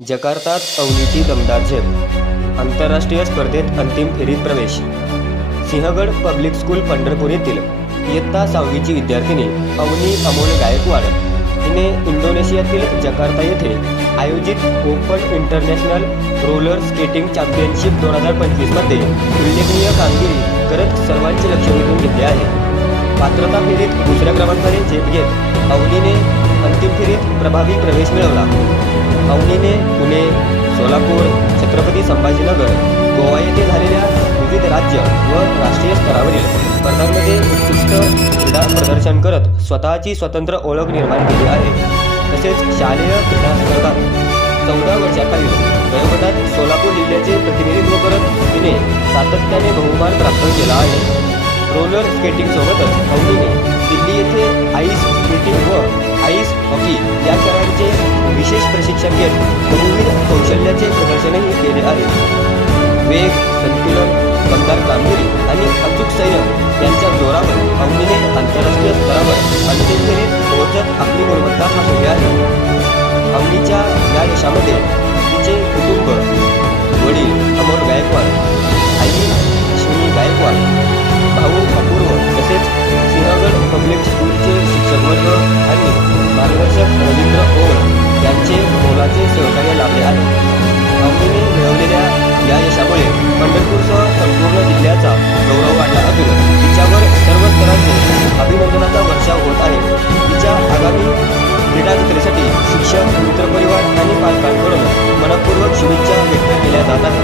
जकार्तात अवनीची दमदार झेप. आंतरराष्ट्रीय स्पर्धेत अंतिम फेरीत प्रवेश. सिंहगड पब्लिक स्कूल पंढरपूर येथील इयत्ता सहावीची विद्यार्थिनी अवनी अमोल गायकवाड हिने इंडोनेशियातील जकार्ता येथे आयोजित open international roller skating championship दोन हजार पंचवीसमध्ये उल्लेखनीय कामगिरी करत सर्वांचे लक्ष वेधून घेतले आहे. पात्रता फेरीत दुसऱ्या क्रमांकाने प्रभावी प्रवेश मिळवला. अवनीने पुणे सोलापूर छत्रपती संभाजीनगर गोवा येथे झालेल्या विविध राज्य व राष्ट्रीय स्तरावरील स्पर्धांमध्ये उत्कृष्ट क्रीडा प्रदर्शन करत स्वतःची स्वतंत्र ओळख निर्माण केली आहे. तसेच शालेय क्रीडा स्पर्धात चौदा वर्षाखालील वयोगटात सोलापूर जिल्ह्याचे प्रतिनिधित्व करत तिने सातत्याने बहुमान प्राप्त केला आहे. रोलर स्केटिंगसोबतच अवनीने विशेष बहुविध कौशल्याचे प्रदर्शनही केले आहे वेग संतुलन दमदार कामगिरी आणि अचूक संयम यांच्या जोरावर अवनीने आंतरराष्ट्रीय स्तरावर अंतिम फेरीत पोहोचत आपली गुणवत्ता हासवली आहे अवनीच्या या यशामध्ये तिचे कुटुंब वडील अमोल गायकवाड Tonton.